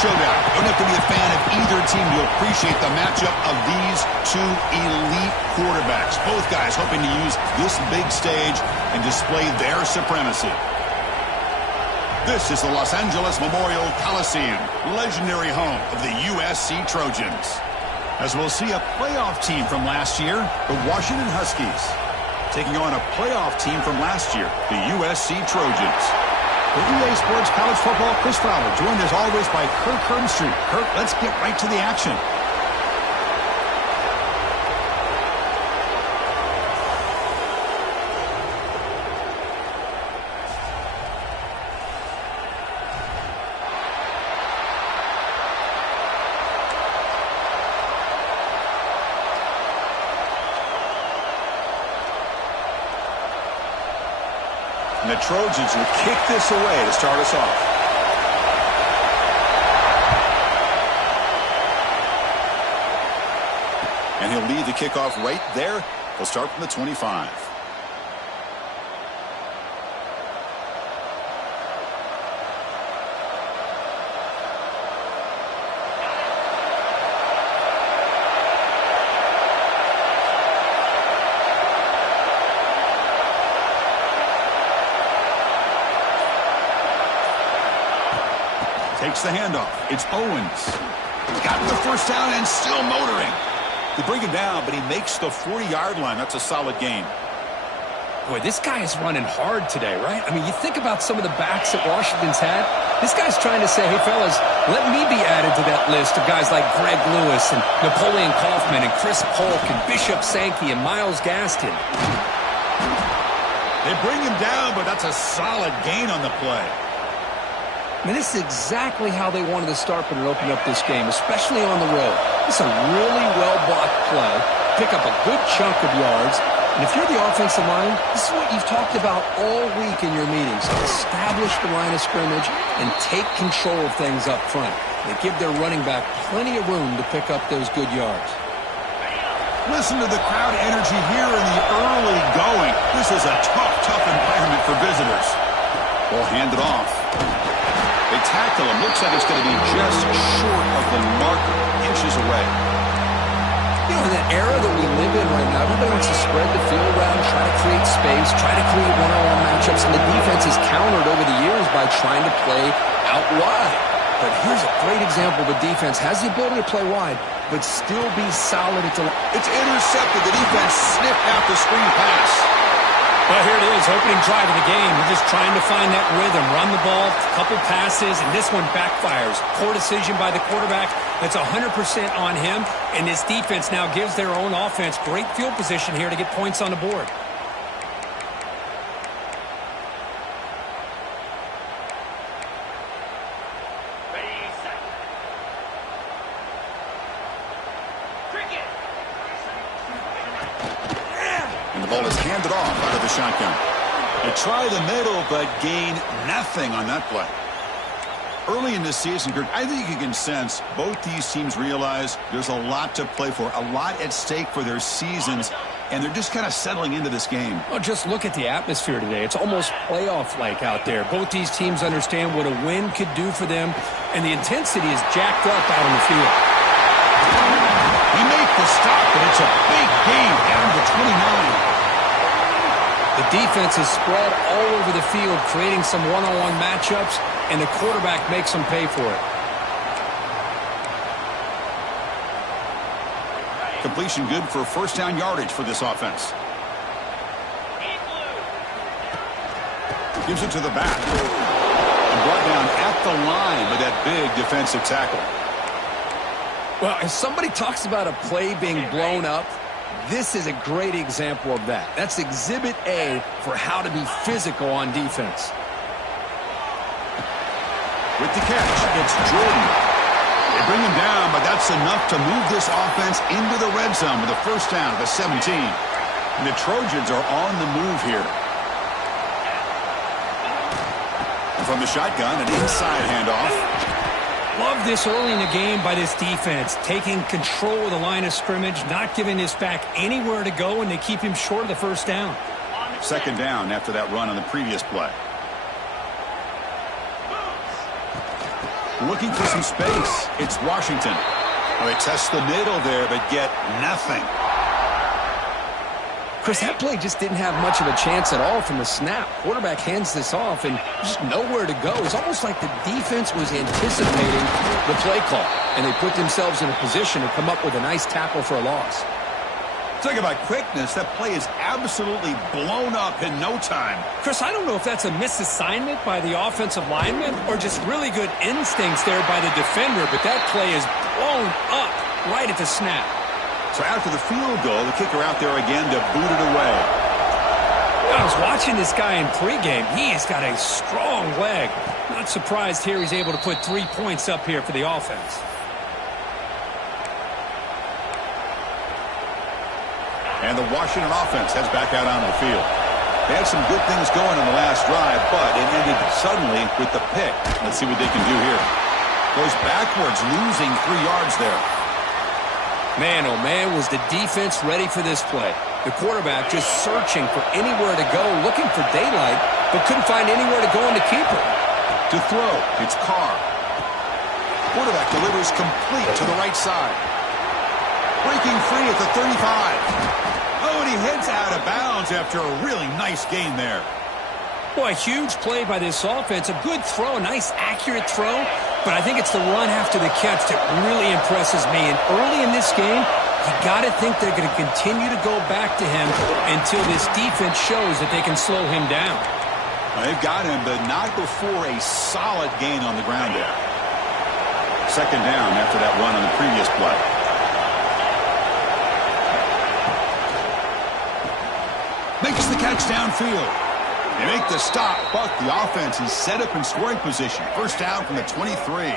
showdown. You don't have to be a fan of either team to appreciate the matchup of these two elite quarterbacks. Both guys hoping to use this big stage and display their supremacy. This is the Los Angeles Memorial Coliseum, legendary home of the USC Trojans. As we'll see a playoff team from last year, the Washington Huskies, taking on a playoff team from last year, the USC Trojans. For EA Sports College Football, Chris Fowler, joined as always by Kirk Herbstreit. Kirk, let's get right to the action. And the Trojans will kick this away to start us off. And he'll lead the kickoff right there. He'll start from the 25. Takes the handoff. It's Owens. Got the first down and still motoring. They bring him down, but he makes the 40-yard line. That's a solid gain. Boy, this guy is running hard today, right? I mean, you think about some of the backs that Washington's had. This guy's trying to say, hey, fellas, let me be added to that list of guys like Greg Lewis and Napoleon Kaufman and Chris Polk and Bishop Sankey and Myles Gaskin. They bring him down, but that's a solid gain on the play. I mean, this is exactly how they wanted to start when it opened up this game, especially on the road. It's a really well-blocked play, pick up a good chunk of yards, and if you're the offensive line, this is what you've talked about all week in your meetings. Establish the line of scrimmage and take control of things up front. They give their running back plenty of room to pick up those good yards. Listen to the crowd energy here in the early going. This is a tough environment for visitors. Ball handed off. They tackle him. Looks like it's going to be just short of the marker, inches away. You know, in the era that we live in right now, everybody wants to spread the field around, try to create space, try to create one-on-one matchups, and the defense has countered over the years by trying to play out wide. But here's a great example of a defense has the ability to play wide, but still be solid at the line. It's intercepted. The defense sniffed out the screen pass. Well, here it is, opening drive of the game. You're just trying to find that rhythm, run the ball, a couple passes, and this one backfires. Poor decision by the quarterback. That's 100% on him, and this defense now gives their own offense great field position here to get points on the board. Ball is handed off out of the shotgun. They try the middle, but gain nothing on that play. Early in this season, Kirk, I think you can sense both these teams realize there's a lot to play for, a lot at stake for their seasons, and they're just kind of settling into this game. Well, just look at the atmosphere today. It's almost playoff-like out there. Both these teams understand what a win could do for them, and the intensity is jacked up out on the field. He made the stop, but it's a big gain down to 29. The defense is spread all over the field, creating some one-on-one matchups, and the quarterback makes them pay for it. Completion good for first down yardage for this offense. Gives it to the back. And brought down at the line with that big defensive tackle. Well, if somebody talks about a play being blown up, this is a great example of that. That's Exhibit A for how to be physical on defense. With the catch, it's Jordan. They bring him down, but that's enough to move this offense into the red zone with a first down at the 17. And the Trojans are on the move here. And from the shotgun, an inside handoff. Love this early in the game by this defense, taking control of the line of scrimmage, not giving this back anywhere to go, and they keep him short of the first down. Second down after that run on the previous play. looking for some space. It's Washington. Well, they test the middle there, but get nothing. Chris, that play just didn't have much of a chance at all from the snap. Quarterback hands this off and just nowhere to go. It's almost like the defense was anticipating the play call, and they put themselves in a position to come up with a nice tackle for a loss. Talk about quickness. That play is absolutely blown up in no time. Chris, I don't know if that's a misassignment by the offensive lineman or just really good instincts there by the defender, but that play is blown up right at the snap. So after the field goal, the kicker out there again to boot it away. I was watching this guy in pregame. He has got a strong leg. Not surprised here he's able to put 3 points up here for the offense. And the Washington offense heads back out onto the field. They had some good things going in the last drive, but it ended suddenly with the pick. Let's see what they can do here. Goes backwards, losing 3 yards there. Man, oh man, was the defense ready for this play. The quarterback just searching for anywhere to go, looking for daylight, but couldn't find anywhere to go in the keeper. To throw, it's Carr. Quarterback delivers complete to the right side. Breaking free at the 35. Oh, and he heads out of bounds after a really nice gain there. Boy, a huge play by this offense. A good throw, a nice accurate throw. But I think it's the run after the catch that really impresses me. And early in this game, you got to think they're going to continue to go back to him until this defense shows that they can slow him down. Well, they've got him, but not before a solid gain on the ground there. Second down after that run on the previous play. Makes the catch downfield. They make the stop, but the offense is set up in scoring position. First down from the 23.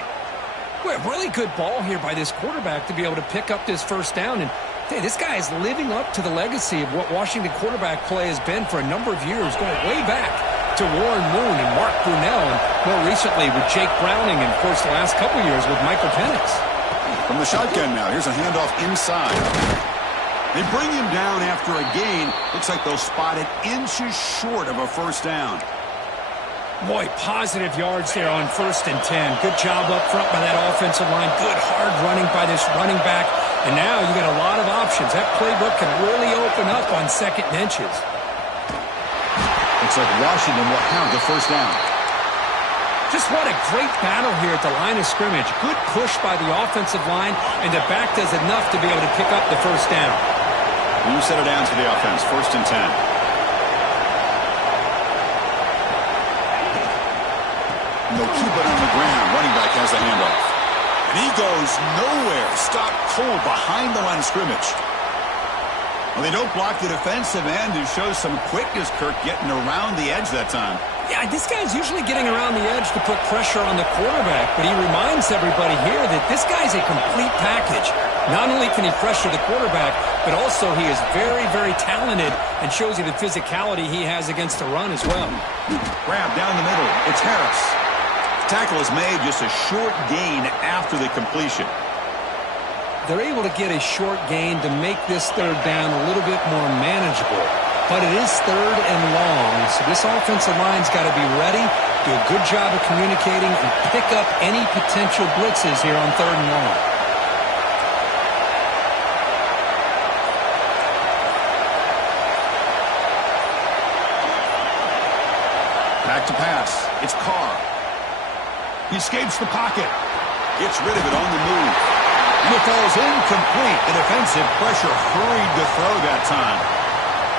Boy, a really good ball here by this quarterback to be able to pick up this first down. And hey, this guy is living up to the legacy of what Washington quarterback play has been for a number of years, going way back to Warren Moon and Mark Brunell, and more recently with Jake Browning, and of course the last couple years with Michael Penix. From the shotgun now, here's a handoff inside. They bring him down after a gain. Looks like they'll spot it inches short of a first down. Boy, positive yards there on 1st and 10. Good job up front by that offensive line. Good hard running by this running back. And now you got a lot of options. That playbook can really open up on 2nd and inches. Looks like Washington will have the first down. Just what a great battle here at the line of scrimmage. Good push by the offensive line, and the back does enough to be able to pick up the first down. You set it down to the offense, 1st and 10. And they'll keep it on the ground. Running back has the handoff. And he goes nowhere. Stopped cold behind the line of scrimmage. Well, they don't block the defensive end, who shows some quickness, Kirk, getting around the edge that time. Yeah, this guy's usually getting around the edge to put pressure on the quarterback, but he reminds everybody here that this guy's a complete package. Not only can he pressure the quarterback, but also he is very, very talented and shows you the physicality he has against the run as well. Grab down the middle. It's Harris. Tackle is made, just a short gain after the completion. They're able to get a short gain to make this 3rd down a little bit more manageable. But it is 3rd and long, so this offensive line's got to be ready, do a good job of communicating, and pick up any potential blitzes here on 3rd and long. Back to pass. It's Carr. He escapes the pocket. Gets rid of it on the move. And it falls incomplete. The defensive pressure hurried to throw that time.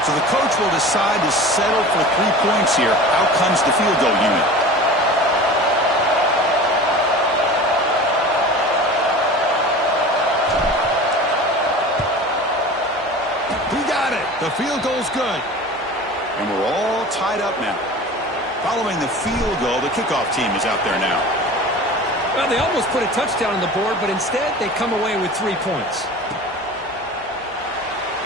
So the coach will decide to settle for 3 points here. Out comes the field goal unit. He got it. The field goal's good. And we're all tied up now. Following the field goal, the kickoff team is out there now. Well, they almost put a touchdown on the board, but instead they come away with 3 points.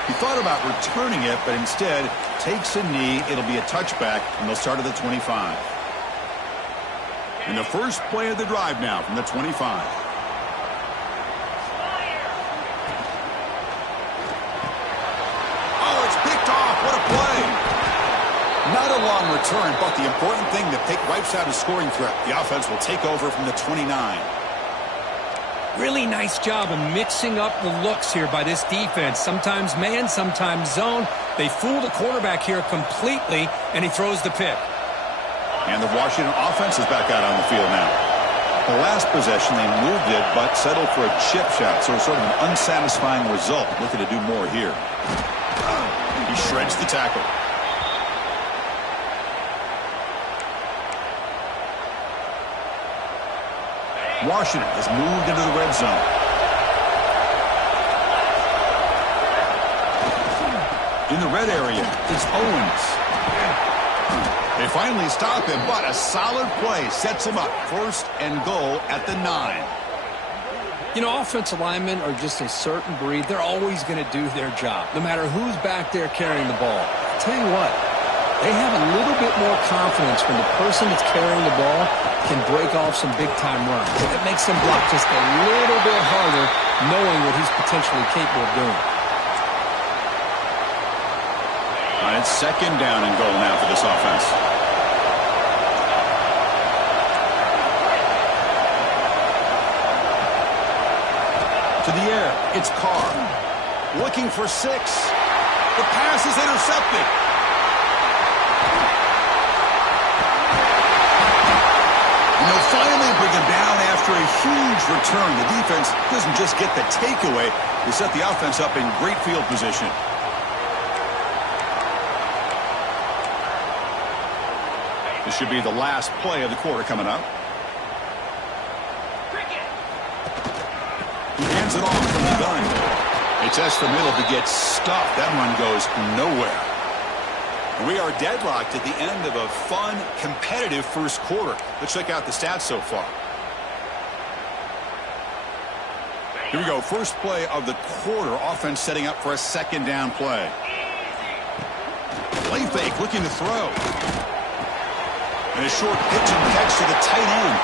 He thought about returning it, but instead takes a knee. It'll be a touchback, and they'll start at the 25. And the first play of the drive now from the 25. Oh, it's picked off. What a play. Not a long return, but the important thing that wipes out a scoring threat. The offense will take over from the 29. Really nice job of mixing up the looks here by this defense. Sometimes man, sometimes zone. They fool the quarterback here completely, and he throws the pick. And the Washington offense is back out on the field now. The last possession, they moved it, but settled for a chip shot, so sort of an unsatisfying result. Looking to do more here. He shreds the tackle. Washington has moved into the red zone. In the red area, it's Owens. They finally stop him, but a solid play sets him up. First and goal at the 9. You know, offensive linemen are just a certain breed. They're always going to do their job, no matter who's back there carrying the ball. I'll tell you what, they have a little bit more confidence when the person that's carrying the ball can break off some big-time runs. It makes them block just a little bit harder, knowing what he's potentially capable of doing. And it's second down and goal now for this offense. To the air, it's Carr. Looking for 6. The pass is intercepted. And they'll finally bring him down after a huge return. The defense doesn't just get the takeaway. They set the offense up in great field position. This should be the last play of the quarter coming up. He hands it off from the gun. They test the middle to get stuffed. That run goes nowhere. We are deadlocked at the end of a fun, competitive first quarter. Let's check out the stats so far. Here we go. First play of the quarter. Offense setting up for a second down play. Play fake, looking to throw. And a short pitch and catch to the tight end.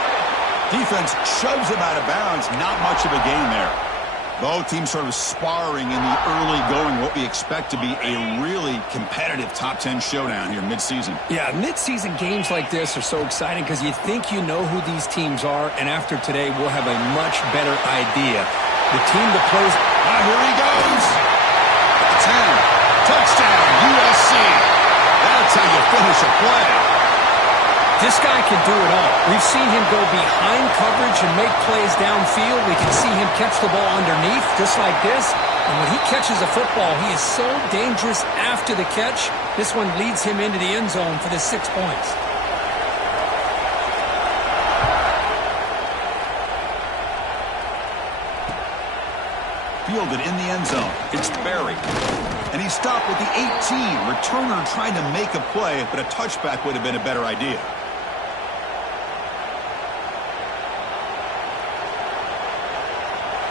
Defense shoves him out of bounds. Not much of a gain there. Both teams sort of sparring in the early going, what we expect to be a really competitive top 10 showdown here midseason. Yeah, midseason games like this are so exciting because you think you know who these teams are, and after today, we'll have a much better idea. The team that plays... here he goes! 10. Touchdown, USC. That's how you finish a play. This guy can do it all. We've seen him go behind coverage and make plays downfield. We can see him catch the ball underneath, just like this. And when he catches a football, he is so dangerous after the catch. This one leads him into the end zone for the 6 points. Fielded in the end zone. It's Barry. And he stopped with the 18. Returner trying to make a play, but a touchback would have been a better idea.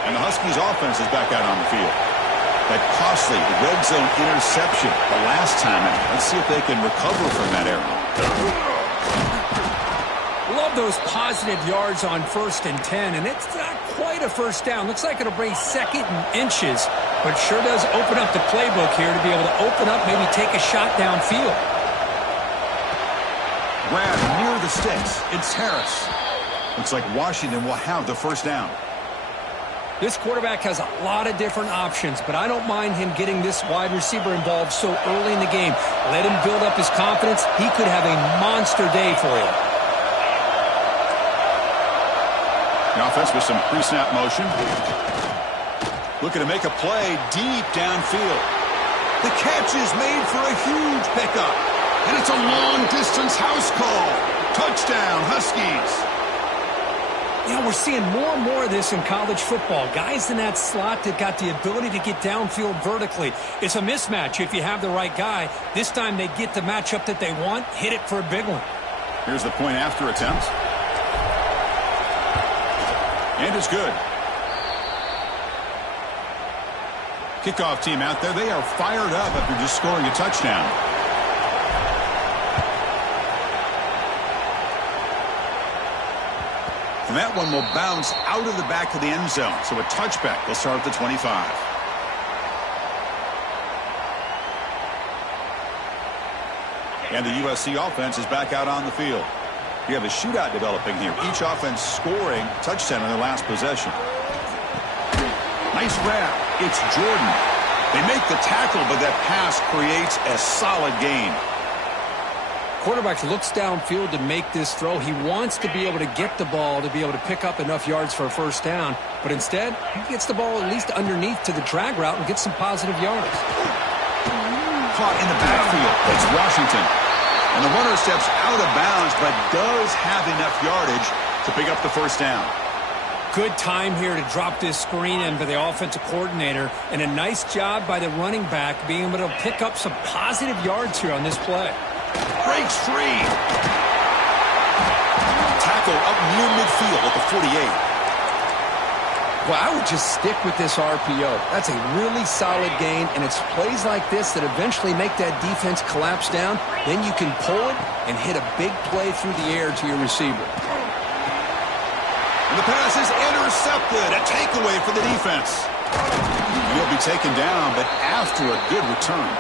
And the Huskies offense is back out on the field. That costly red zone interception the last time out. Let's see if they can recover from that error. Love those positive yards on 1st and 10, and it's not quite a first down. Looks like it'll bring 2nd and inches, but sure does open up the playbook here to be able to open up, maybe take a shot downfield. Grab near the sticks. It's Harris. Looks like Washington will have the first down. This quarterback has a lot of different options, but I don't mind him getting this wide receiver involved so early in the game. Let him build up his confidence. He could have a monster day for you. The offense with some pre-snap motion. Looking to make a play deep downfield. The catch is made for a huge pickup. And it's a long-distance house call. Touchdown, Huskies. You know, we're seeing more and more of this in college football. Guys in that slot that got the ability to get downfield vertically. It's a mismatch if you have the right guy. This time they get the matchup that they want, hit it for a big one. Here's the point after attempt. And it's good. Kickoff team out there. They are fired up after just scoring a touchdown. And that one will bounce out of the back of the end zone. So a touchback will start at the 25. And the USC offense is back out on the field. You have a shootout developing here. Each offense scoring a touchdown in their last possession. Nice wrap. It's Jordan. They make the tackle, but that pass creates a solid gain. Quarterback looks downfield to make this throw. He wants to be able to get the ball to be able to pick up enough yards for a first down. But instead, he gets the ball at least underneath to the drag route and gets some positive yards. Caught in the backfield. It's Washington. And the runner steps out of bounds, but does have enough yardage to pick up the first down. Good time here to drop this screen in for the offensive coordinator. And a nice job by the running back being able to pick up some positive yards here on this play. Breaks free. Tackle up near midfield at the 48. Well, I would just stick with this RPO. That's a really solid gain, and it's plays like this that eventually make that defense collapse down. Then you can pull it and hit a big play through the air to your receiver. And the pass is intercepted. A takeaway for the defense. He'll be taken down, but after a good return.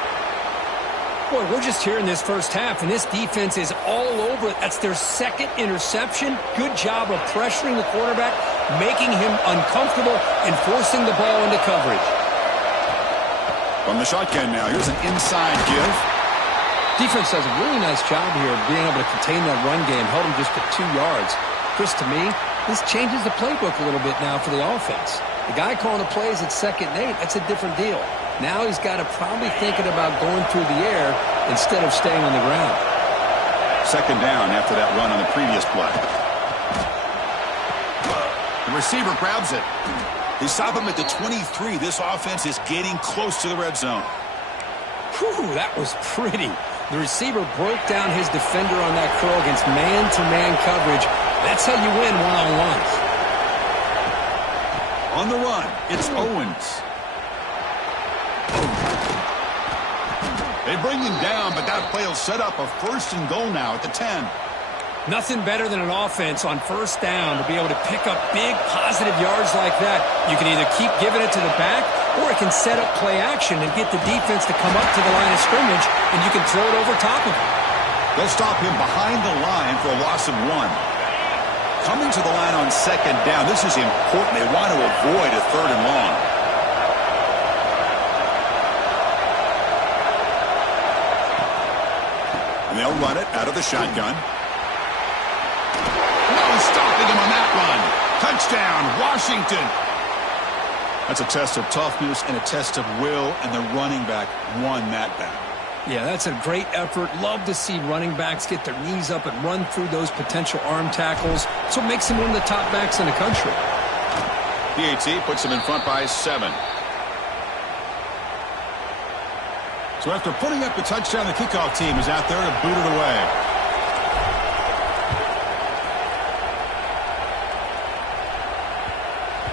Boy, we're just here in this first half, and this defense is all over it. That's their second interception. Good job of pressuring the quarterback, making him uncomfortable, and forcing the ball into coverage. From the shotgun now, here's an inside give. Defense does a really nice job here of being able to contain that run game, held him just to 2 yards. Chris, to me, this changes the playbook a little bit now for the offense. The guy calling the plays at 2nd and 8, that's a different deal. Now he's got to probably thinking about going through the air instead of staying on the ground. 2nd down after that run on the previous play. The receiver grabs it. They stop him at the 23. This offense is getting close to the red zone. Whew, that was pretty. The receiver broke down his defender on that curl against man-to-man coverage. That's how you win one-on-ones. On the run, it's Owens. They bring him down, but that play will set up a 1st and goal now at the 10. Nothing better than an offense on 1st down to be able to pick up big positive yards like that. You can either keep giving it to the back, or it can set up play action and get the defense to come up to the line of scrimmage, and you can throw it over top of him. They'll stop him behind the line for a loss of 1. Coming to the line on 2nd down, this is important. They want to avoid a 3rd and long. And they'll run it out of the shotgun. No stopping him on that run. Touchdown, Washington. That's a test of toughness and a test of will, and the running back won that battle. Yeah, that's a great effort. Love to see running backs get their knees up and run through those potential arm tackles. So it makes him one of the top backs in the country. PAT puts him in front by 7. So after putting up the touchdown, the kickoff team is out there to boot it away.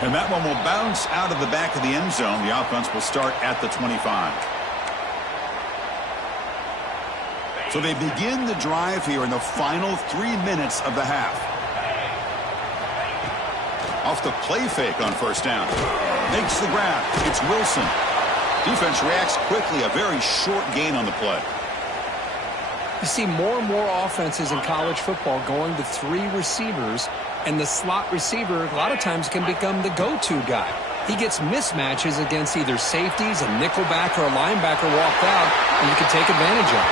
And that one will bounce out of the back of the end zone. The offense will start at the 25. So they begin the drive here in the final 3 minutes of the half. Off the play fake on 1st down. Makes the grab. It's Wilson. Defense reacts quickly. A very short gain on the play. You see more and more offenses in college football going to 3 receivers, and the slot receiver a lot of times can become the go-to guy. He gets mismatches against either safeties, a nickelback, or a linebacker walked out, and you can take advantage of it.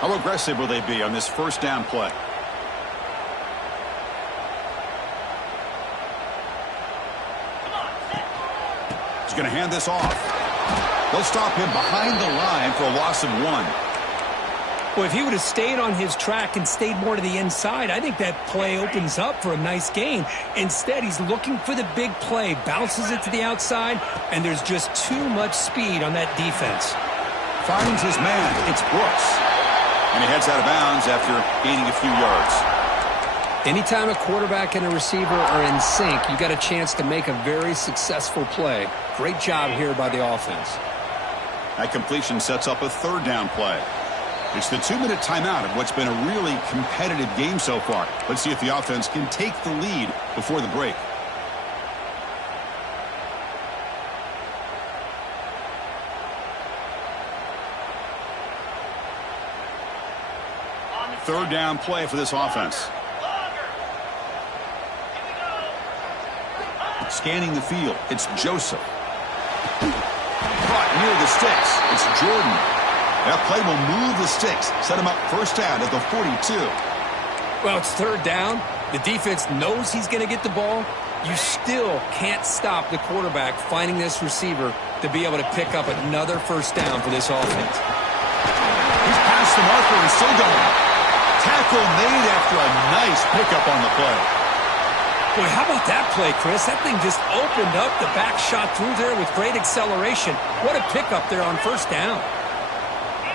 How aggressive will they be on this 1st down play? He's going to hand this off. They'll stop him behind the line for a loss of 1. Well, if he would have stayed on his track and stayed more to the inside, I think that play opens up for a nice gain. Instead, he's looking for the big play, bounces it to the outside, and there's just too much speed on that defense. Finds his man. It's Brooks. And he heads out of bounds after gaining a few yards. Anytime a quarterback and a receiver are in sync, you got a chance to make a very successful play. Great job here by the offense. That completion sets up a 3rd down play. It's the 2-minute timeout of what's been a really competitive game so far. Let's see if the offense can take the lead before the break. Third down play for this offense. Scanning the field, it's Joseph. Caught near the sticks, it's Jordan. That play will move the sticks, set him up first down at the 42. Well, it's third down. The defense knows he's going to get the ball. You still can't stop the quarterback finding this receiver to be able to pick up another first down for this offense. He's past the marker and still going. Tackle made after a nice pickup on the play. Boy, how about that play, Chris? That thing just opened up. The back shot through there with great acceleration. What a pickup there on first down.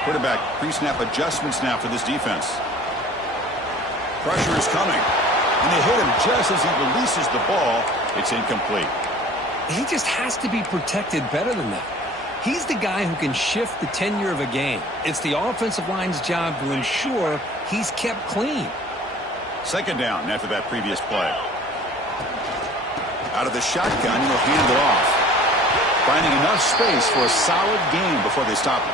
Quarterback pre-snap adjustments now for this defense. Pressure is coming. And they hit him just as he releases the ball. It's incomplete. He just has to be protected better than that. He's the guy who can shift the tenure of a game. It's the offensive line's job to ensure he's kept clean. Second down after that previous play. Out of the shotgun, he'll hand it off. Finding enough space for a solid gain before they stop him.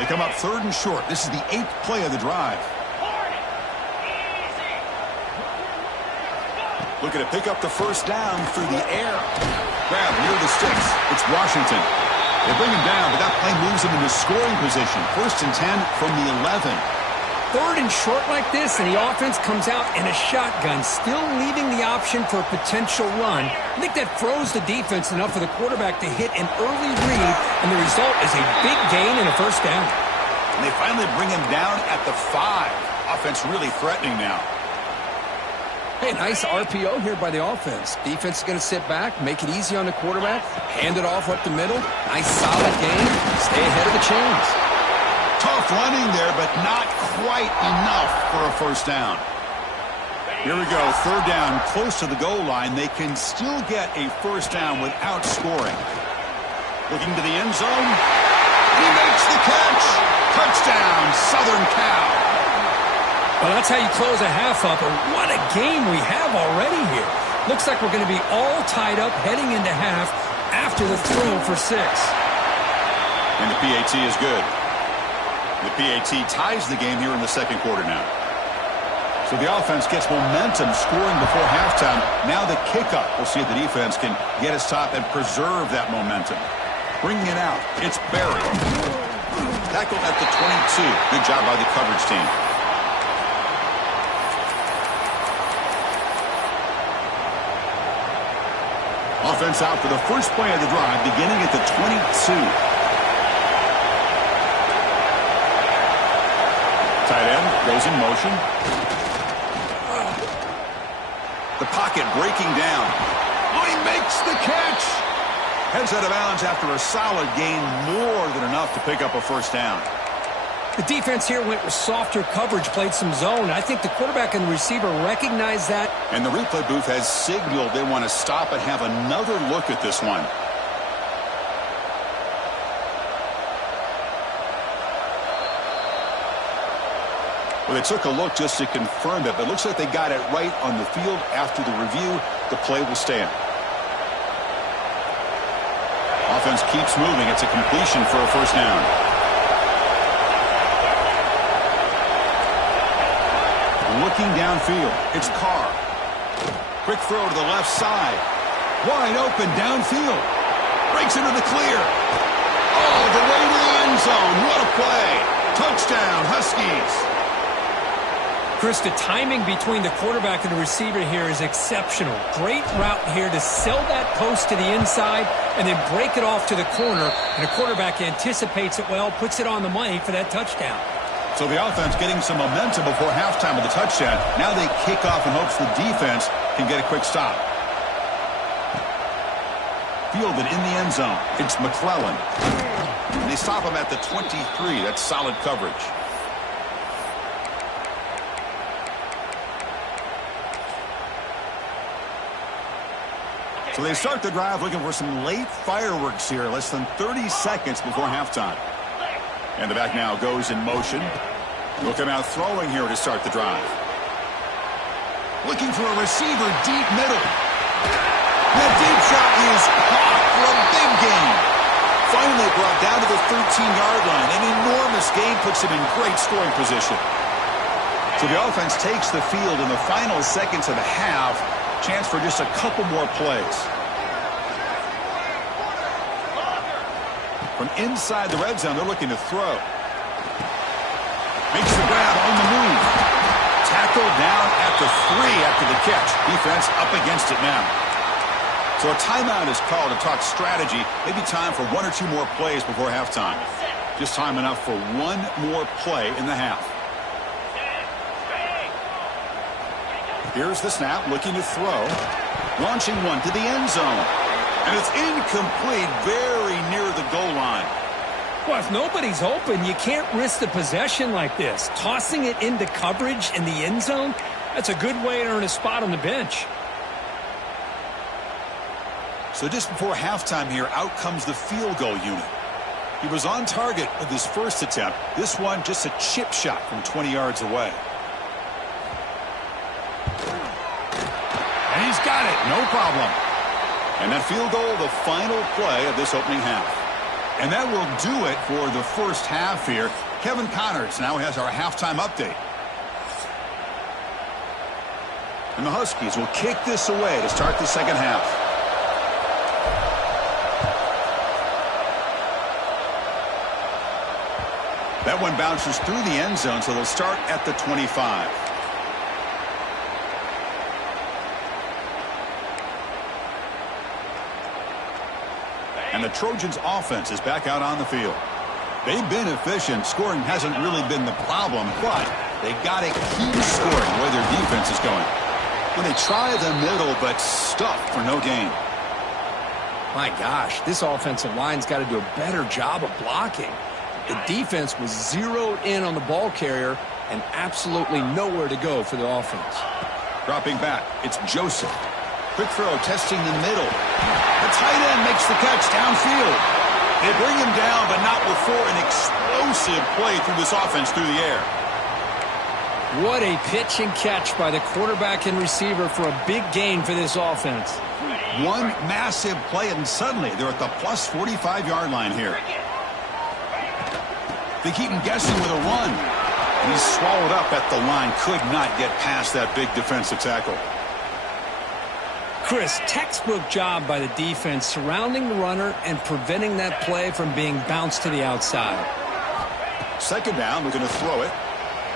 They come up third and short. This is the 8th play of the drive. Looking to pick up the first down through the air. Grab near the sticks. It's Washington. They bring him down, but that play moves him into scoring position. First and 10 from the 11. Third and short like this, and the offense comes out in a shotgun, still leaving the option for a potential run. I think that throws the defense enough for the quarterback to hit an early read, and the result is a big gain and a first down. And they finally bring him down at the 5. Offense really threatening now. Hey, nice RPO here by the offense. Defense is going to sit back, make it easy on the quarterback, hand it off up the middle. Nice solid game. Stay ahead of the chains. Tough running there, but not quite enough for a first down. Here we go, third down, close to the goal line. They can still get a first down without scoring. Looking to the end zone. He makes the catch. Touchdown, Southern Cal. Well, that's how you close a half up. And what a game we have already here. Looks like we're going to be all tied up heading into half after the throw for 6. And the PAT is good. The PAT ties the game here in the second quarter now. So the offense gets momentum scoring before halftime. Now the kickoff. We'll see if the defense can get a stop and preserve that momentum. Bringing it out. It's Barry. Tackled at the 22. Good job by the coverage team. Offense out for the first play of the drive, beginning at the 22. Tight end goes in motion. The pocket breaking down. Oh, he makes the catch. Heads out of bounds after a solid gain, more than enough to pick up a first down. The defense here went with softer coverage, played some zone. I think the quarterback and the receiver recognize that. And the replay booth has signaled they want to stop and have another look at this one. Well, they took a look just to confirm it, but it looks like they got it right on the field. After the review, the play will stand. Offense keeps moving. It's a completion for a first down. Looking downfield, it's Carr. Quick throw to the left side. Wide open downfield. Breaks into the clear. Oh, the way to the end zone. What a play. Touchdown, Huskies. Chris, the timing between the quarterback and the receiver here is exceptional. Great route here to sell that post to the inside and then break it off to the corner. And the quarterback anticipates it well, puts it on the money for that touchdown. So the offense getting some momentum before halftime with the touchdown. Now they kick off in hopes the defense can get a quick stop. Fielded in the end zone. It's McClellan. And they stop him at the 23. That's solid coverage. So they start the drive looking for some late fireworks here, less than 30 seconds before halftime. And the back now goes in motion. Look him out throwing here to start the drive. Looking for a receiver deep middle. That deep shot is caught for a big gain. Finally brought down to the 13-yard line. An enormous gain puts him in great scoring position. So the offense takes the field in the final seconds of the half. Chance for just a couple more plays. From inside the red zone, they're looking to throw. Makes the grab on the move. Tackled down at the 3 after the catch. Defense up against it now. So a timeout is called to talk strategy. Maybe time for 1 or 2 more plays before halftime. Just time enough for 1 more play in the half. Here's the snap, looking to throw. Launching one to the end zone. And it's incomplete, very near the goal line. Well, if nobody's open, you can't risk the possession like this. Tossing it into coverage in the end zone, that's a good way to earn a spot on the bench. So just before halftime here, out comes the field goal unit. He was on target with his first attempt. This one just a chip shot from 20 yards away. And he's got it, no problem. And that field goal, the final play of this opening half. And that will do it for the first half here. Kevin Connors now has our halftime update. And the Huskies will kick this away to start the second half. That one bounces through the end zone, so they'll start at the 25. And the Trojans' offense is back out on the field. They've been efficient. Scoring hasn't really been the problem, but they got to keep scoring where their defense is going. When they try the middle, but stuffed for no gain. My gosh, this offensive line's got to do a better job of blocking. The defense was zeroed in on the ball carrier and absolutely nowhere to go for the offense. Dropping back, it's Joseph. Quick throw, testing the middle. The tight end makes the catch downfield. They bring him down, but not before an explosive play through this offense through the air. What a pitch and catch by the quarterback and receiver for a big gain for this offense. One massive play, and suddenly they're at the plus 45-yard line here. They keep him guessing with a run. And he's swallowed up at the line. Could not get past that big defensive tackle. Chris, textbook job by the defense surrounding the runner and preventing that play from being bounced to the outside. Second down, we're going to throw it.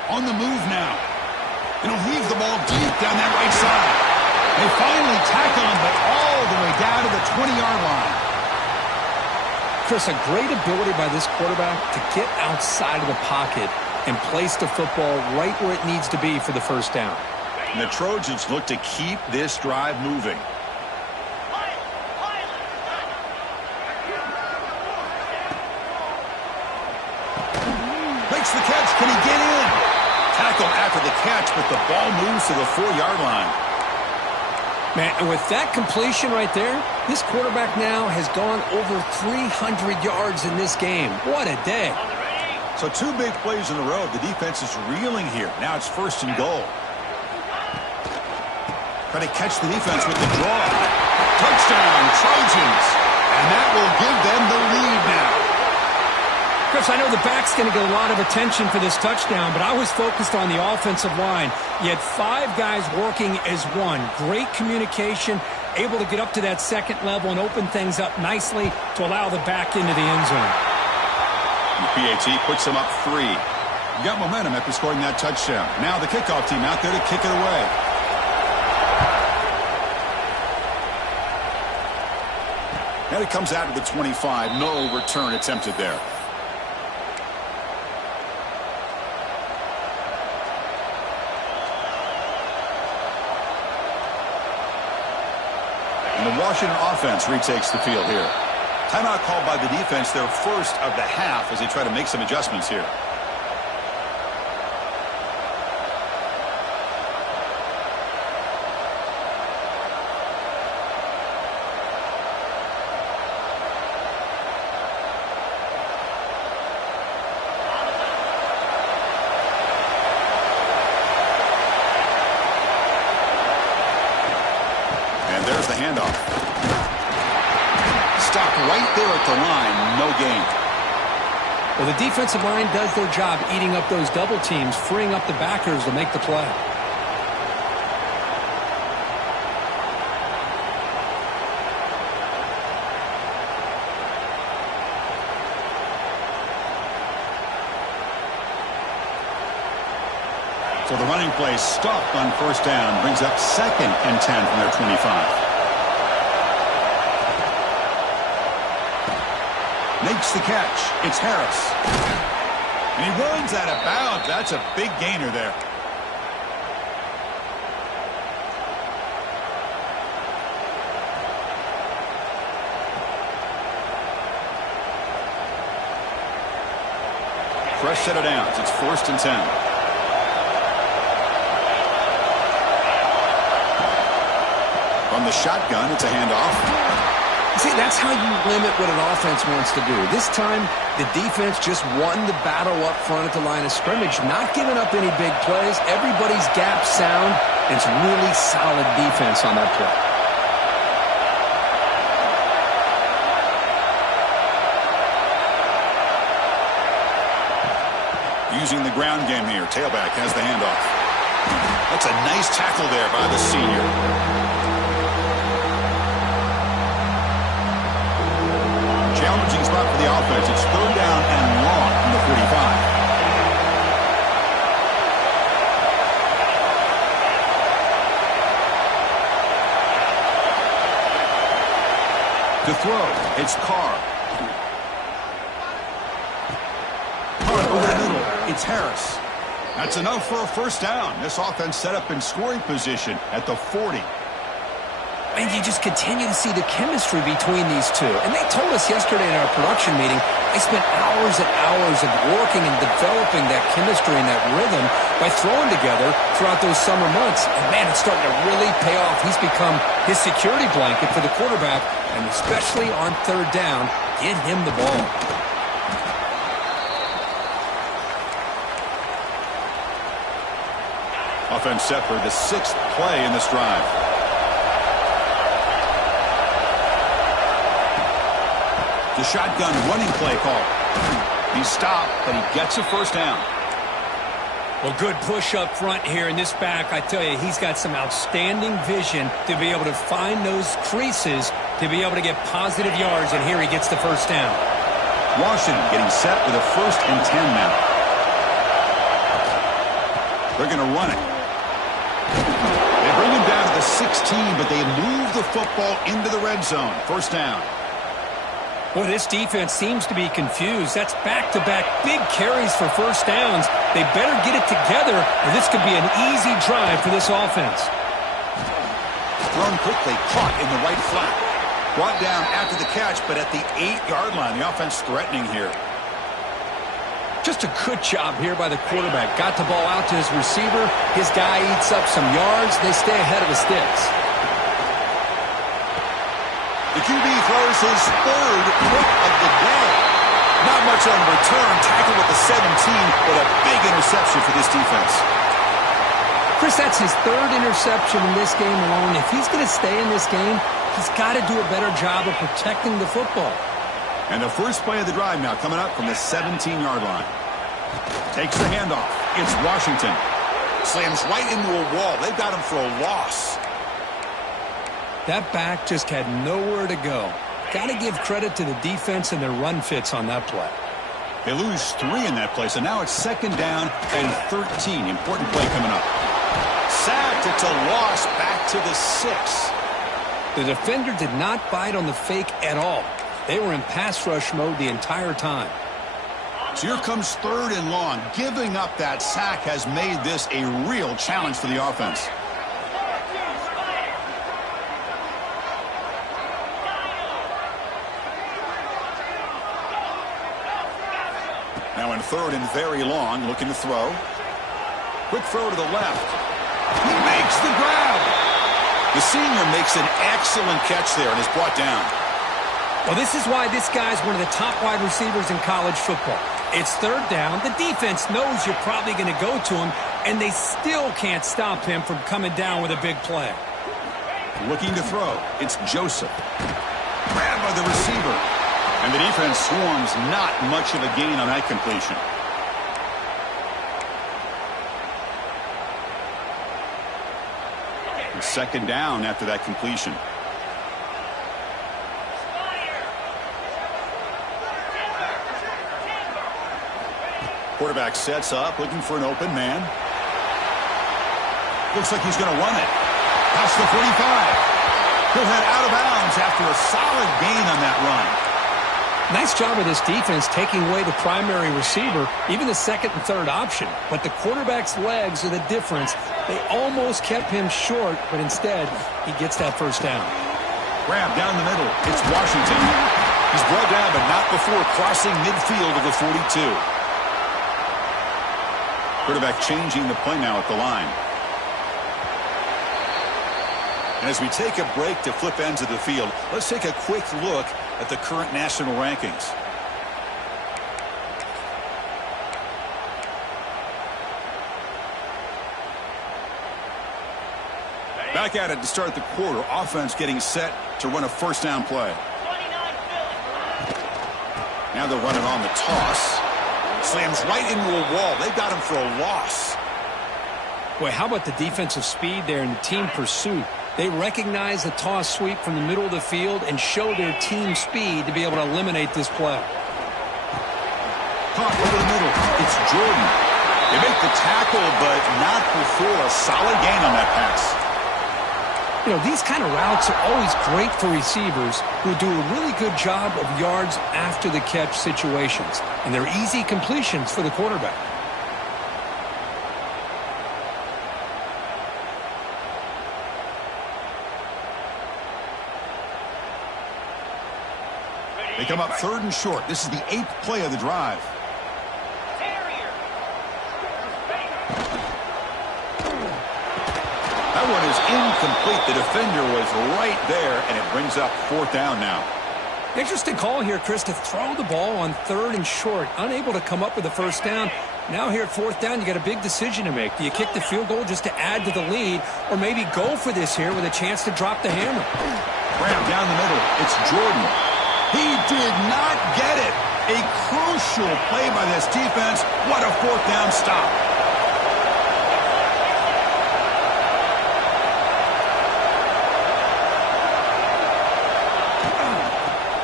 On the move now. And he'll heave the ball deep down that right side. They finally tackle him, but all the way down to the 20-yard line. Chris, a great ability by this quarterback to get outside of the pocket and place the football right where it needs to be for the first down. And the Trojans look to keep this drive moving. Makes the catch. Can he get in? Tackle after the catch, but the ball moves to the 4-yard line. Man, and with that completion right there, this quarterback now has gone over 300 yards in this game. What a day. So 2 big plays in a row. The defense is reeling here. Now it's 1st and goal. Try to catch the defense with the draw. Touchdown, Trojans. And that will give them the lead now. Chris, I know the back's going to get a lot of attention for this touchdown, but I was focused on the offensive line. You had 5 guys working as one. Great communication, able to get up to that second level and open things up nicely to allow the back into the end zone. And PAT puts them up 3. You got momentum after scoring that touchdown. Now the kickoff team out there to kick it away. And it comes out to the 25. No return attempted there. And the Washington offense retakes the field here. Timeout called by the defense, their first of the half as they try to make some adjustments here. handoff. Stopped right there at the line. No gain. Well, the defensive line does their job eating up those double teams, freeing up the backers to make the play. So the running play stopped on first down, brings up 2nd and 10 from their 25. Makes the catch. It's Harris. And he runs out of bounds. That's a big gainer there. Fresh set of downs. It's 1st and 10. From the shotgun, it's a handoff. See, that's how you limit what an offense wants to do. This time, the defense just won the battle up front at the line of scrimmage, not giving up any big plays. Everybody's gap sound. It's really solid defense on that play. Using the ground game here. Tailback has the handoff. That's a nice tackle there by the senior. Challenging spot for the offense. It's 3rd down and long from the 45. To throw, it's Carr. Carr over the middle. It's Harris. That's enough for a first down. This offense set up in scoring position at the 40. And you just continue to see the chemistry between these two. And they told us yesterday in our production meeting, they spent hours and hours of working and developing that chemistry and that rhythm by throwing together throughout those summer months. And, man, it's starting to really pay off. He's become his security blanket for the quarterback, and especially on 3rd down, get him the ball. Offense set for the 6th play in this drive. The shotgun running play call. He's stopped, but he gets a first down. Well, good push up front here in this back. I tell you, he's got some outstanding vision to be able to find those creases, to be able to get positive yards, and here he gets the first down. Washington getting set with a 1st and 10 now. They're going to run it. They bring him down to the 16, but they move the football into the red zone. First down. Well, this defense seems to be confused. That's back-to-back big carries for first downs. They better get it together, or this could be an easy drive for this offense. Thrown quickly, caught in the right flat. Brought down after the catch, but at the 8-yard line. The offense threatening here. Just a good job here by the quarterback. Got the ball out to his receiver. His guy eats up some yards. They stay ahead of the sticks. The QB throws his 3rd pick of the day. Not much on return. Tackled at the 17, but a big interception for this defense. Chris, that's his 3rd interception in this game alone. If he's going to stay in this game, he's got to do a better job of protecting the football. And the first play of the drive now coming up from the 17-yard line. Takes the handoff. It's Washington. Slams right into a wall. They've got him for a loss. That back just had nowhere to go. Got to give credit to the defense and their run fits on that play. They lose 3 in that play, so now it's 2nd down and 13. Important play coming up. Sacked. It's a loss back to the 6. The defender did not bite on the fake at all. They were in pass rush mode the entire time. So here comes 3rd and long. Giving up that sack has made this a real challenge for the offense. Now in 3rd and very long, looking to throw. Quick throw to the left. He makes the grab. The senior makes an excellent catch there and is brought down. Well, this is why this guy's one of the top wide receivers in college football. It's 3rd down. The defense knows you're probably going to go to him, and they still can't stop him from coming down with a big play. Looking to throw. It's Joseph. Grabbed by the receiver. And the defense swarms, not much of a gain on that completion. Second down after that completion. Quarterback sets up, looking for an open man. Looks like he's going to run it. Past the 45. He'll head out of bounds after a solid gain on that run. Nice job of this defense taking away the primary receiver, even the second and third option. But the quarterback's legs are the difference. They almost kept him short, but instead, he gets that first down. Grab down the middle. It's Washington. He's brought down, but not before crossing midfield of the 42. Quarterback changing the play now at the line. And as we take a break to flip ends of the field, let's take a quick look at the current national rankings. Back at it to start the quarter. Offense getting set to run a first down play. Now they're running on the toss. Slams right into a wall. They've got him for a loss. Boy, how about the defensive speed there and the team pursuit? They recognize the toss sweep from the middle of the field and show their team speed to be able to eliminate this play. Caught over the middle. It's Jordan. They make the tackle, but not before a solid gain on that pass. You know, these kind of routes are always great for receivers who do a really good job of yards after the catch situations. And they're easy completions for the quarterback. They come up third and short. This is the 8th play of the drive. That one is incomplete. The defender was right there, and it brings up fourth down now. Interesting call here, Chris, to throw the ball on third and short. Unable to come up with a first down. Now here at fourth down, you got a big decision to make. Do you kick the field goal just to add to the lead, or maybe go for this here with a chance to drop the hammer? Grab down the middle. It's Jordan. He did not get it. A crucial play by this defense. What a fourth down stop.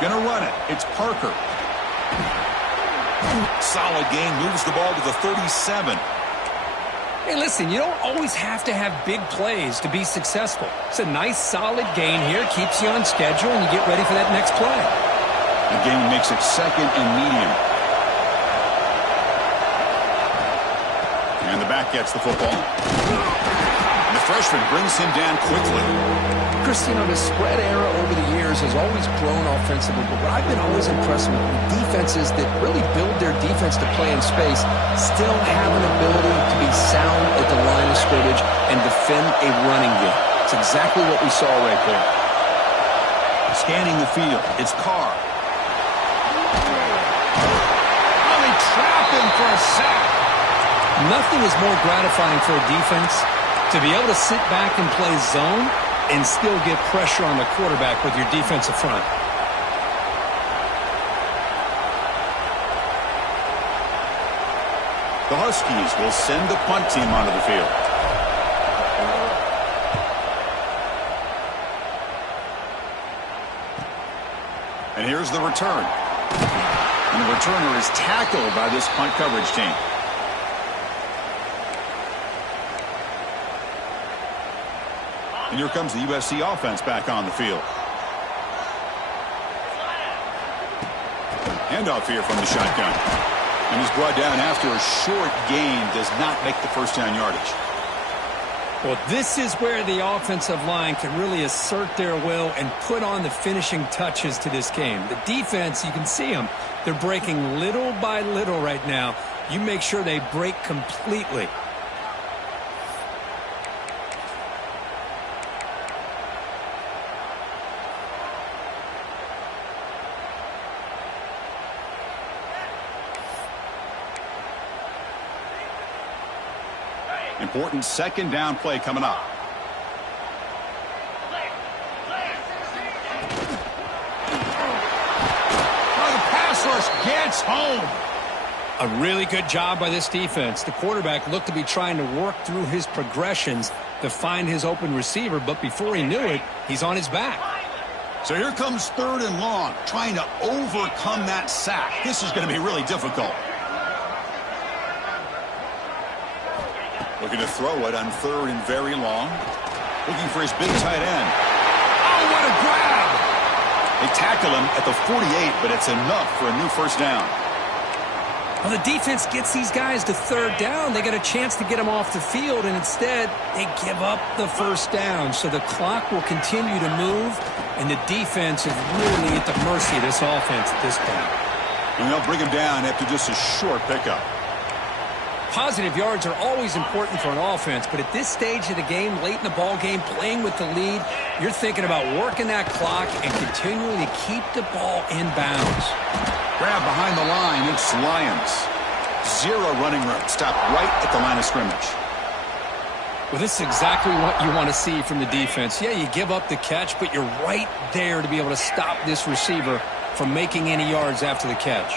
Gonna run it. It's Parker. Solid gain. Moves the ball to the 37. Hey, listen, you don't always have to have big plays to be successful. It's a nice, solid gain here. Keeps you on schedule, and you get ready for that next play. The game makes it second and medium. And the back gets the football. And the freshman brings him down quickly. Chris, you know, the spread era over the years has always grown offensively, but what I've been always impressed with defenses that really build their defense to play in space still have an ability to be sound at the line of scrimmage and defend a running game. It's exactly what we saw right there. Scanning the field. It's Carr. Really trapped him for a sack. Nothing is more gratifying for a defense to be able to sit back and play zone and still get pressure on the quarterback with your defensive front. The Huskies will send the punt team onto the field. And here's the return. And the returner is tackled by this punt coverage team. And here comes the USC offense back on the field. Handoff here from the shotgun. And he's brought down after a short gain. Does not make the first down yardage. Well, this is where the offensive line can really assert their will and put on the finishing touches to this game. The defense, you can see them. They're breaking little by little right now. You make sure they break completely. Important second down play coming up. gets home. A really good job by this defense. The quarterback looked to be trying to work through his progressions to find his open receiver, but before he knew it, he's on his back. So here comes 3rd and long, trying to overcome that sack. This is going to be really difficult. Looking to throw it on 3rd and very long. Looking for his big tight end. Oh, what a grab! They tackle him at the 48, but it's enough for a new first down. Well, the defense gets these guys to 3rd down. They got a chance to get them off the field, and instead they give up the first down. So the clock will continue to move, and the defense is really at the mercy of this offense at this point. And they'll bring him down after just a short pickup. Positive yards are always important for an offense, but at this stage of the game, late in the ball game, playing with the lead, you're thinking about working that clock and continuing to keep the ball in bounds. Grab behind the line, it's Lions. 0 running room, stop right at the line of scrimmage. Well, this is exactly what you want to see from the defense. Yeah, you give up the catch, but you're right there to be able to stop this receiver from making any yards after the catch.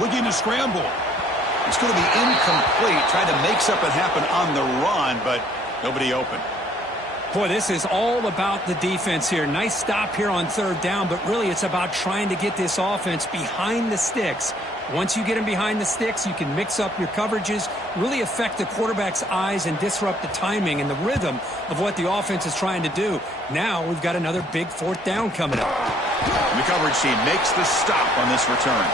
Looking to scramble. It's going to be incomplete. Tried to make something happen on the run, but nobody open. Boy, this is all about the defense here. Nice stop here on 3rd down, but really it's about trying to get this offense behind the sticks. Once you get them behind the sticks, you can mix up your coverages, really affect the quarterback's eyes and disrupt the timing and the rhythm of what the offense is trying to do. Now we've got another big 4th down coming up. And the coverage team makes the stop on this return.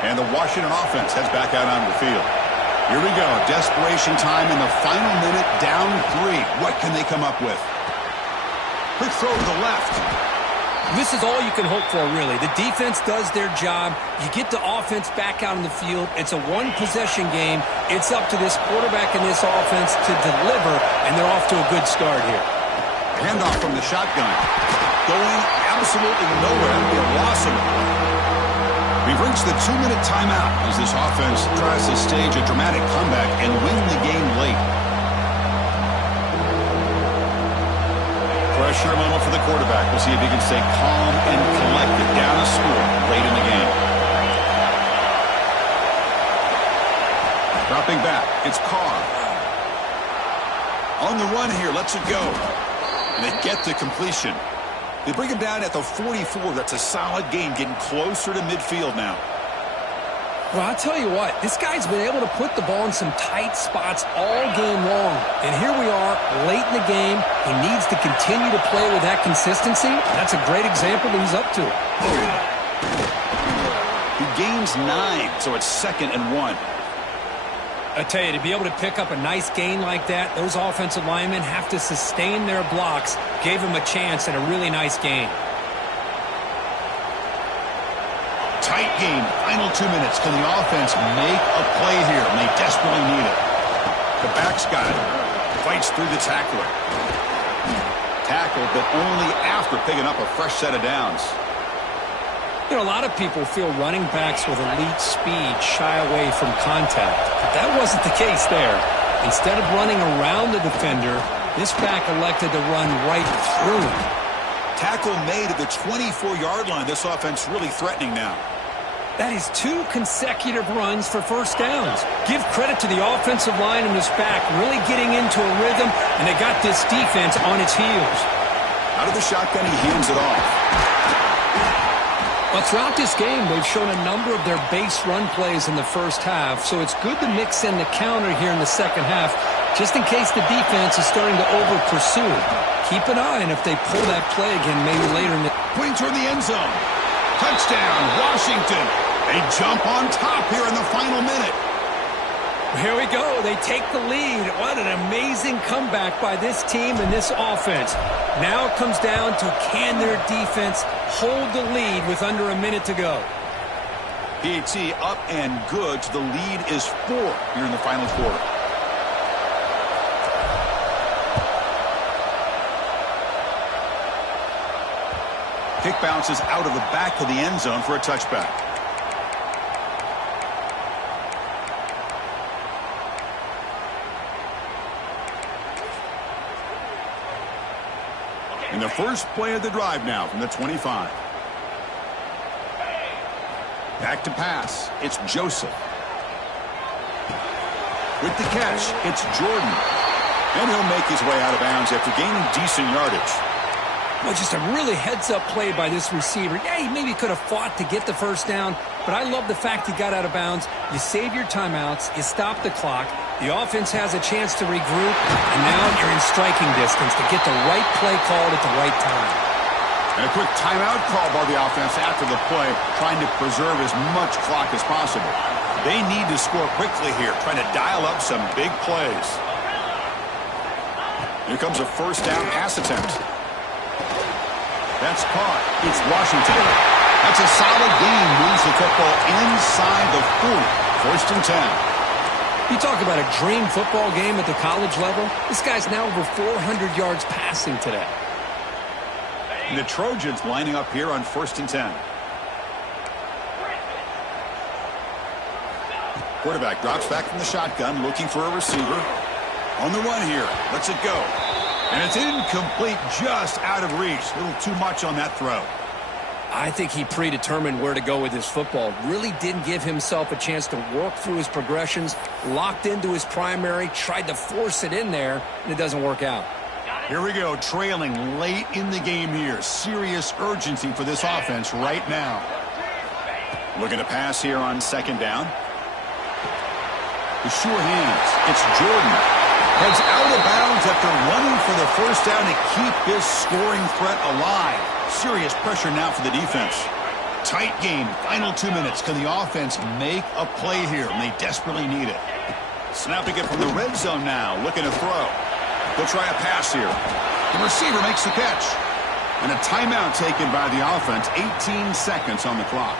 And the Washington offense heads back out onto the field. Here we go. Desperation time in the final minute, down 3. What can they come up with? Quick throw to the left. This is all you can hope for, really. The defense does their job. You get the offense back out on the field. It's a one-possession game. It's up to this quarterback and this offense to deliver, and they're off to a good start here. Handoff from the shotgun. Going absolutely nowhere. It'll be a loss of it. We've reached the 2-minute timeout as this offense tries to stage a dramatic comeback and win the game late. Pressure moment for the quarterback. We'll see if he can stay calm and collected down a score late in the game. Dropping back, it's Carr. On the run here, lets it go. And they get the completion. They bring him down at the 44. That's a solid gain, getting closer to midfield now. Well, I'll tell you what, this guy's been able to put the ball in some tight spots all game long. And here we are, late in the game. He needs to continue to play with that consistency. That's a great example that he's up to. He gains 9, so it's 2nd and 1. I tell you, to be able to pick up a nice gain like that, those offensive linemen have to sustain their blocks. Gave him a chance and a really nice gain. Tight game, final 2 minutes. Can the offense make a play here? And they desperately need it. The back's got it. Fights through the tackler. Tackled, but only after picking up a fresh set of downs. You know, a lot of people feel running backs with elite speed shy away from contact. But that wasn't the case there. Instead of running around the defender, this back elected to run right through him. Tackle made at the 24-yard line. This offense really threatening now. That is 2 consecutive runs for first downs. Give credit to the offensive line and this back really getting into a rhythm, and they got this defense on its heels. Out of the shotgun, he hands it off. Well, throughout this game, they've shown a number of their base run plays in the first half, so it's good to mix in the counter here in the second half, just in case the defense is starting to over-pursue. Keep an eye on if they pull that play again maybe later in the... Pointing toward the end zone. Touchdown, Washington. They jump on top here in the final minute. Here we go. They take the lead. What an amazing comeback by this team and this offense. Now it comes down to can their defense hold the lead with under a minute to go. PAT up and good. The lead is 4 here in the final quarter. Kick bounces out of the back of the end zone for a touchback. And the first play of the drive now from the 25. Back to pass. It's Joseph. With the catch, it's Jordan. And he'll make his way out of bounds after gaining decent yardage. Well, just a really heads-up play by this receiver. Yeah, he maybe could have fought to get the first down, but I love the fact he got out of bounds. You save your timeouts, you stop the clock, the offense has a chance to regroup, and now you're in striking distance to get the right play called at the right time. And a quick timeout call by the offense after the play, trying to preserve as much clock as possible. They need to score quickly here, trying to dial up some big plays. Here comes a first down pass attempt. That's caught. It's Washington. That's a solid gain. Moves the football inside the 40. First and 10. You talk about a dream football game at the college level. This guy's now over 400 yards passing today. And the Trojans lining up here on first and 10. Quarterback drops back from the shotgun, looking for a receiver. On the run here. Lets it go. And it's incomplete, just out of reach. A little too much on that throw. I think he predetermined where to go with his football. Really didn't give himself a chance to work through his progressions. Locked into his primary, tried to force it in there, and it doesn't work out. Here we go, trailing late in the game here. Serious urgency for this offense right now. Looking to pass here on second down. The sure hands. It's Jordan. Heads out of bounds after running for the first down to keep this scoring threat alive. Serious pressure now for the defense. Tight game. Final 2 minutes. Can the offense make a play here? And they desperately need it. Snapping it from the red zone now. Looking to throw. They'll try a pass here. The receiver makes the catch. And a timeout taken by the offense. 18 seconds on the clock.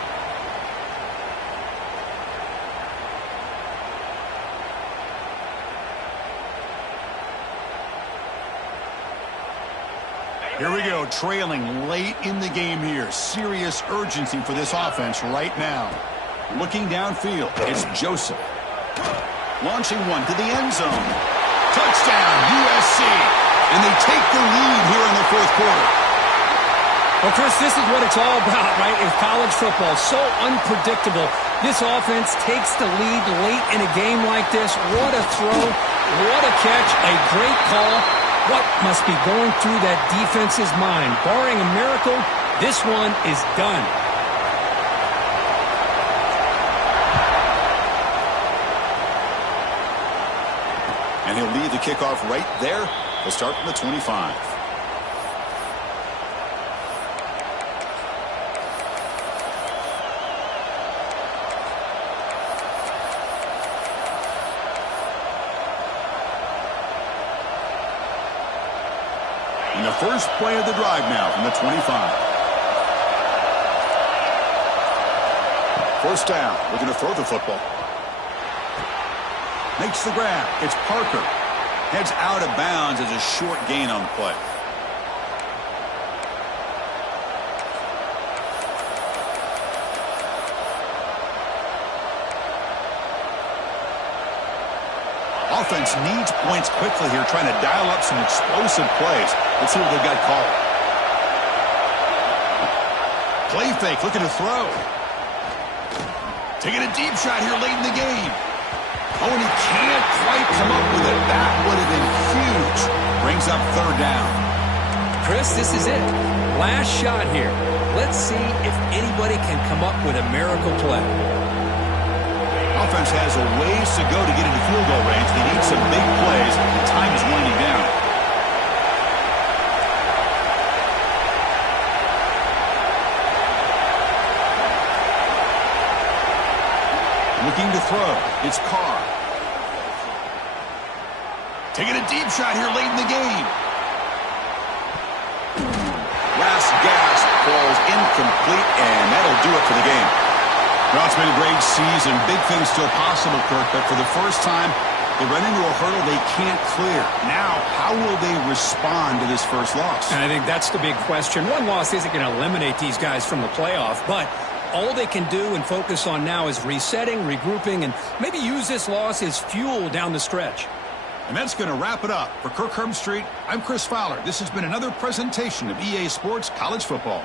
Here we go, trailing late in the game here. Serious urgency for this offense right now. Looking downfield, it's Joseph. Launching one to the end zone. Touchdown, USC. And they take the lead here in the fourth quarter. Well, Chris, this is what it's all about, right? In college football, so unpredictable. This offense takes the lead late in a game like this. What a throw. What a catch. A great call. What must be going through that defense's mind? Barring a miracle, this one is done. And he'll lead the kickoff right there. He'll start from the 25. And the first play of the drive now from the 25. First down, looking to throw the football. Makes the grab. It's Parker. Heads out of bounds as a short gain on the play. Offense needs points quickly here, trying to dial up some explosive plays. Let's see what they've got called. Play fake, looking to throw. Taking a deep shot here late in the game. Oh, and he can't quite come up with it. That would have been huge. Brings up third down. Chris, this is it. Last shot here. Let's see if anybody can come up with a miracle play. Offense has a ways to go to get into field goal range. They need some big plays. The time is winding down. Looking to throw. It's Carr. Taking a deep shot here late in the game. Last gasp falls incomplete, and that'll do it for the game. Well, it's been a great season. Big things still possible, Kirk, but for the first time, they run into a hurdle they can't clear. Now, how will they respond to this first loss? And I think that's the big question. One loss isn't going to eliminate these guys from the playoff, but all they can do and focus on now is resetting, regrouping, and maybe use this loss as fuel down the stretch. And that's going to wrap it up. For Kirk Herbstreit, I'm Chris Fowler. This has been another presentation of EA Sports College Football.